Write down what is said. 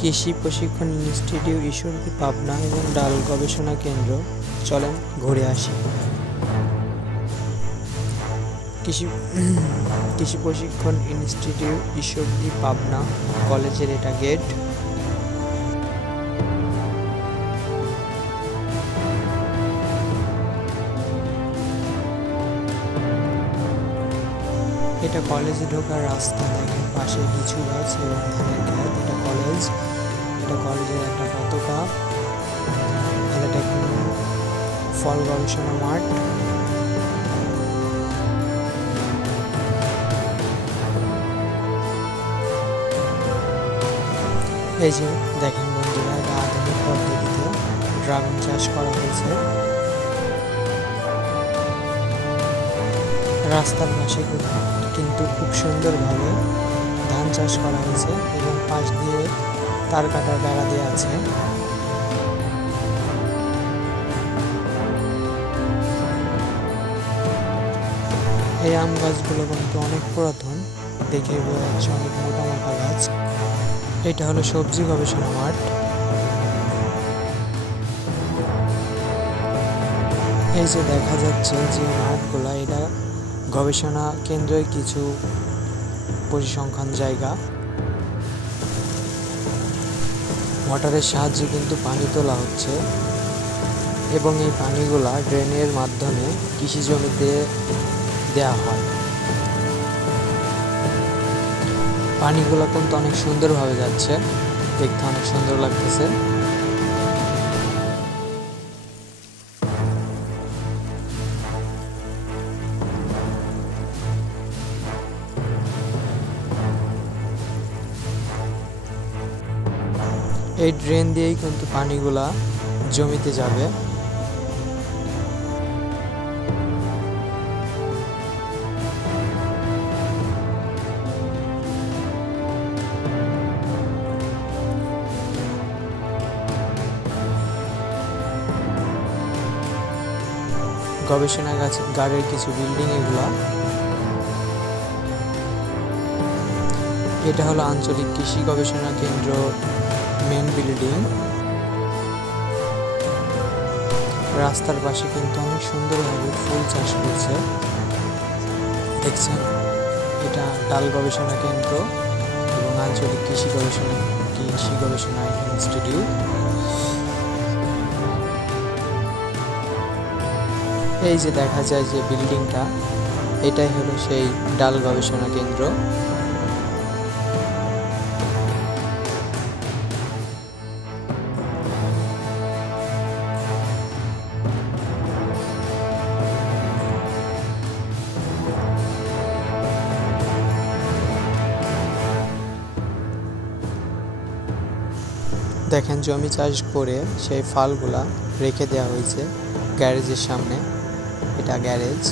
কৃষি প্রশিক্ষণ ইনস্টিটিউট ঈশ্বরদী পাবনা এবং ডাল গবেষণা কেন্দ্র। চলেন ঘুরে আসি। কৃষি প্রশিক্ষণ ইনস্টিটিউট ঈশ্বরদী পাবনা কলেজের এটা গেট। এটা কলেজে ঢোকার রাস্তা। দেখেন পাশে লিচু গাছ এবং ধানের ক্ষেত। এটা কলেজ, এটা কলেজের একটা পতাকা। এটা কোনো ফল গবেষণা মাঠ। এই যে দেখেন বন্ধুরা, এটা আধুনিক পদ্ধতিতে ড্রাগন চাষ করা হয়েছে। রাস্তার পাশে কিন্তু খুব সুন্দরভাবে ধান চাষ করা হয়েছে এবং পাশ দিয়ে তার কাটার বেড়া দেওয়া আছে। এই আম গাছগুলো কিন্তু অনেক পুরাতন, দেখে বোঝা যাচ্ছে অনেক মোটা মোটা গাছ। এটা হলো সবজি গবেষণা মাঠ। এই যে দেখা যাচ্ছে যে মাঠগুলা, এটা গবেষণা কেন্দ্রের কিছু পরিসংখ্যান জায়গা। মোটরের সাহায্যে কিন্তু পানি তোলা হচ্ছে এবং এই পানিগুলা ড্রেনের মাধ্যমে কৃষি জমিতে দেওয়া হয়। পানিগুলা কিন্তু অনেক সুন্দরভাবে যাচ্ছে, দেখতে অনেক সুন্দর লাগতেছে। এই ড্রেন দিয়েই কিন্তু পানিগুলা জমিতে যাবে। গবেষণাগারের কিছু বিল্ডিং এগুলা। এটা হলো আঞ্চলিক কৃষি গবেষণা কেন্দ্র মেন বিল্ডিং। রাস্তার পাশে কিন্তু অনেক সুন্দরভাবে ফুল চাষ করছে, দেখছেন। এটা ডাল গবেষণা কেন্দ্র এবং আঞ্চলিক কৃষি গবেষণা ইনস্টিটিউট। এই যে দেখা যায় যে বিল্ডিংটা, এটাই হলো সেই ডাল গবেষণা কেন্দ্র। দেখেন জমি চাষ করে সেই ফলগুলা রেখে দেওয়া হয়েছে গ্যারেজের সামনে। এটা গ্যারেজ।